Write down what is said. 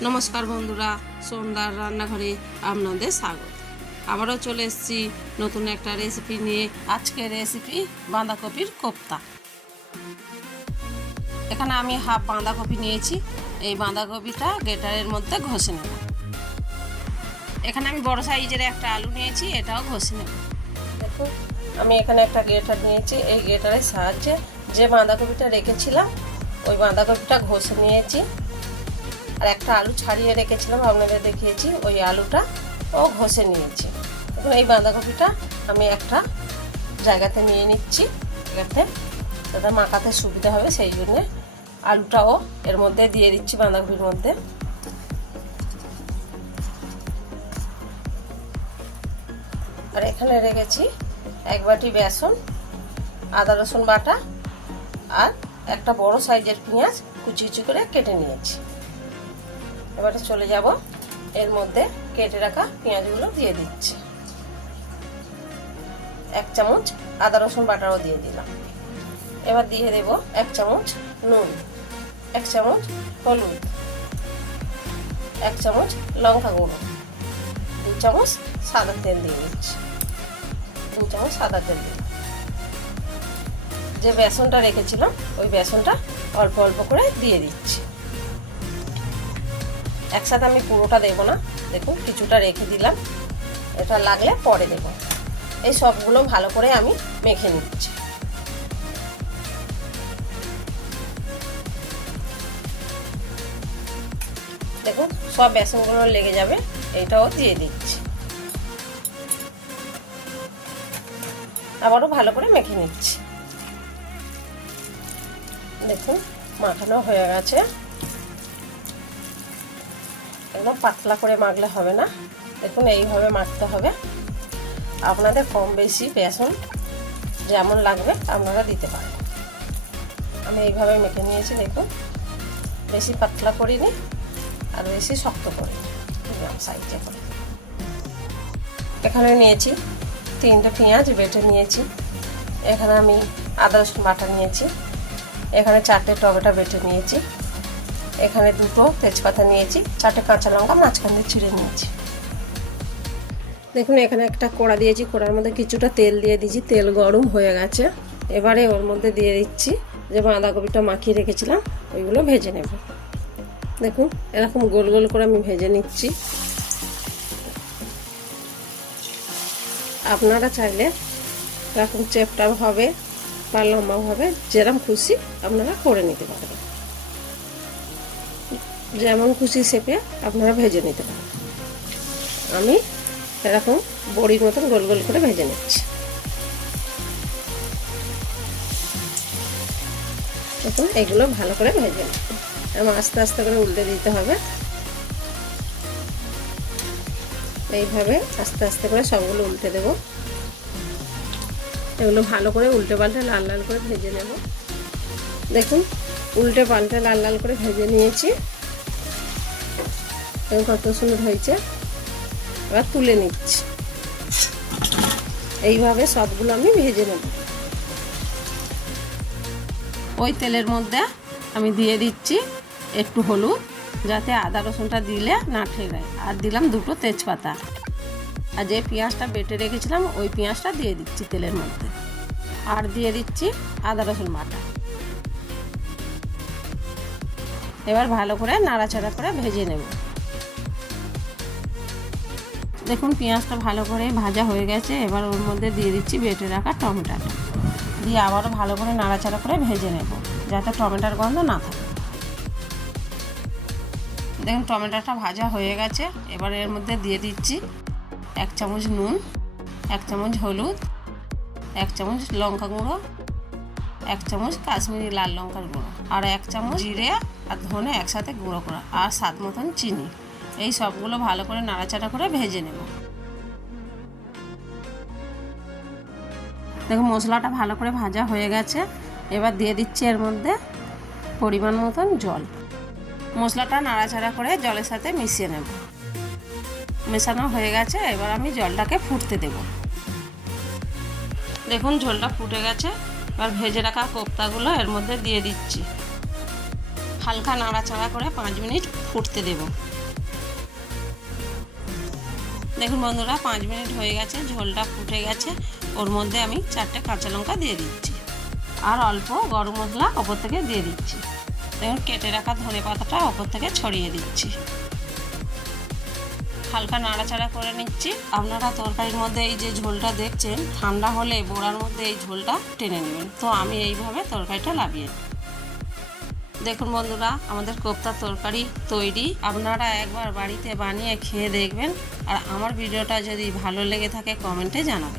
নমস্কার বন্ধুরা, সন্ধ্যার রান্নাঘরে আপনাদের স্বাগত। আবারও চলে এসেছি নতুন একটা রেসিপি নিয়ে। আজকের রেসিপি বাঁধাকপির কোপ্তা। এখানে আমি হাফ বাঁধাকপি নিয়েছি। এই বাঁধাকপিটা গ্রেটারের মধ্যে ঘষে নেব। এখানে আমি বড় সাইজের একটা আলু নিয়েছি, এটাও ঘষে নেব। দেখুন, আমি এখানে একটা গ্রেটার নিয়েছি। এই গ্রেটারের সাহায্যে যে বাঁধাকপিটা রেখেছিলাম ওই বাঁধাকপিটা ঘষে নিয়েছি। আর একটা আলু ছাড়িয়ে রেখেছিলাম, আপনাদের দেখিয়েছি, ওই আলুটা ও ঘষে নিয়েছি। এখন এই বাঁধাকপিটা আমি একটা জায়গাতে নিয়ে নিচ্ছি, যাতে মাখাতে সুবিধা হবে, সেই জন্যে আলুটাও এর মধ্যে দিয়ে দিচ্ছি বাঁধাকপির মধ্যে। আর এখানে রেখেছি এক বাটি বেসন, আদা রসুন বাটা আর একটা বড় সাইজের পেঁয়াজ কুচি কুচি করে কেটে নিয়েছি। এবারে চলে যাব, এর মধ্যে কেটে রাখা পেঁয়াজগুলো দিয়ে দিচ্ছি। এক চামচ আদা রসুন বাটাও দিয়ে দিলাম। এবার দিয়ে দেব এক চামচ নুন, এক চামচ হলুদ, এক চামচ লঙ্কা গুঁড়ো, 2 চামচ সাদা তেল দিয়ে দিচ্ছি। 2 চামচ সাদা তেল দিলাম। যে বেসনটা রেখেছিলাম ওই বেসনটা অল্প অল্প করে দিয়ে দিচ্ছি। একসাথে আমি পুরোটা দেবো না, দেখুন কিছুটা রেখে দিলাম, এটা লাগলে পরে দেব। এই সবগুলো ভালো করে আমি মেখে নিচ্ছি। দেখুন সব বেসনগুলো লেগে যাবে, এইটাও দিয়ে দিচ্ছি। আবারও ভালো করে মেখে নিচ্ছি। দেখুন মাখানো হয়ে গেছে। একদম পাতলা করে মাখলে হবে না, দেখুন এইভাবে মাখতে হবে। আপনাদের কম বেশি বেসন যেমন লাগবে আপনারা দিতে পারেন। আমি এইভাবে মেখে নিয়েছি, দেখুন বেশি পাতলা করিনি আর বেশি শক্ত করিনি, সাইজে করে। এখানে নিয়েছি 3টে পেঁয়াজ বেটে নিয়েছি। এখানে আমি আদা রসুন বাটা নিয়েছি। এখানে 4টে টমেটো বেটে নিয়েছি। এখানে 2টো তেজপাতা নিয়েছি, 4টে কাঁচা লঙ্কা মাঝখান দিয়ে ছিঁড়ে নিয়েছি। দেখুন এখানে একটা কড়া দিয়েছি, কড়ার মধ্যে কিছুটা তেল দিয়ে দিয়েছি। তেল গরম হয়ে গেছে। এবারে ওর মধ্যে দিয়ে দিচ্ছি যে বাঁধাকপিটা মাখিয়ে রেখেছিলাম ওইগুলো ভেজে নেব। দেখুন এরকম গোল গোল করে আমি ভেজে নিচ্ছি। আপনারা চাইলে এরকম চেপটা হবে বা লম্বা হবে, যেরকম খুশি আপনারা করে নিতে পারবেন। যেমন খুশি শেপে আপনারা ভেজে নিতে পারেন। আমি এরকম বড়ির মতন গোল গোল করে ভেজে নিচ্ছি। দেখুন এগুলো ভালো করে ভেজে নিচ্ছি। এবং আস্তে আস্তে করে উল্টে দিতে হবে। এইভাবে আস্তে আস্তে করে সবগুলো উল্টে দেব। এগুলো ভালো করে উল্টে পাল্টে লাল লাল করে ভেজে নেব। দেখুন উল্টে পাল্টে লাল লাল করে ভেজে নিয়েছি। কত সুন্দর হয়েছে। এবার তুলে নিচ্ছি। এইভাবে সবগুলো আমি ভেজে নেব। ওই তেলের মধ্যে আমি দিয়ে দিচ্ছি একটু হলুদ, যাতে আদা রসুনটা দিলে না ঠেকায়, আর দিলাম 2টো তেজপাতা। আর যে পেঁয়াজটা বেটে রেখেছিলাম ওই পেঁয়াজটা দিয়ে দিচ্ছি তেলের মধ্যে। আর দিয়ে দিচ্ছি আদা রসুন বাটা। এবার ভালো করে নাড়াচাড়া করে ভেজে নেব। দেখুন পেঁয়াজটা ভালো করে ভাজা হয়ে গেছে। এবার ওর মধ্যে দিয়ে দিচ্ছি বেটে রাখা টমেটোটা, দিয়ে আবারও ভালো করে নাড়াচাড়া করে ভেজে নেব, যাতে টমেটোর গন্ধ না থাকে। দেখুন টমেটোটা ভাজা হয়ে গেছে। এবার এর মধ্যে দিয়ে দিচ্ছি 1 চামচ নুন, 1 চামচ হলুদ, 1 চামচ লঙ্কা গুঁড়ো, 1 চামচ কাশ্মীরি লাল লঙ্কার গুঁড়ো, আর 1 চামচ জিরে আর ধনে একসাথে গুঁড়ো করা, আর স্বাদ মতন চিনি। এই সবগুলো ভালো করে নাড়াচাড়া করে ভেজে নেব। দেখুন মশলাটা ভালো করে ভাজা হয়ে গেছে। এবার দিয়ে দিচ্ছি এর মধ্যে পরিমাণ মতন জল। মশলাটা নাড়াচাড়া করে জলের সাথে মিশিয়ে নেব। মেশানো হয়ে গেছে। এবার আমি জলটাকে ফুটতে দেব। দেখুন ঝোলটা ফুটে গেছে। এবার ভেজে রাখা কোপ্তাগুলো এর মধ্যে দিয়ে দিচ্ছি। হালকা নাড়াচাড়া করে 5 মিনিট ফুটতে দেব। দেখুন বন্ধুরা 5 মিনিট হয়ে গেছে, ঝোলটা ফুটে গেছে। ওর মধ্যে আমি 4টে কাঁচা লঙ্কা দিয়ে দিচ্ছি আর অল্প গরম মশলা ওপর থেকে দিয়ে দিচ্ছি। দেখুন কেটে রাখা ধনেপাতাটা ওপর থেকে ছড়িয়ে দিচ্ছি। হালকা নাড়াচাড়া করে নিচ্ছি। আপনারা তরকারির মধ্যে এই যে ঝোলটা দেখছেন, ঠান্ডা হলে বড়ার মধ্যে এই ঝোলটা টেনে নেবেন। তো আমি এইভাবে তরকারিটা নামিয়ে নিই। দেখুন বন্ধুরা আমাদের কোপ্তার তরকারি তৈরি। আপনারা একবার বাড়িতে বানিয়ে খেয়ে দেখবেন। আর আমার ভিডিওটা যদি ভালো লেগে থাকে কমেন্টে জানাবেন।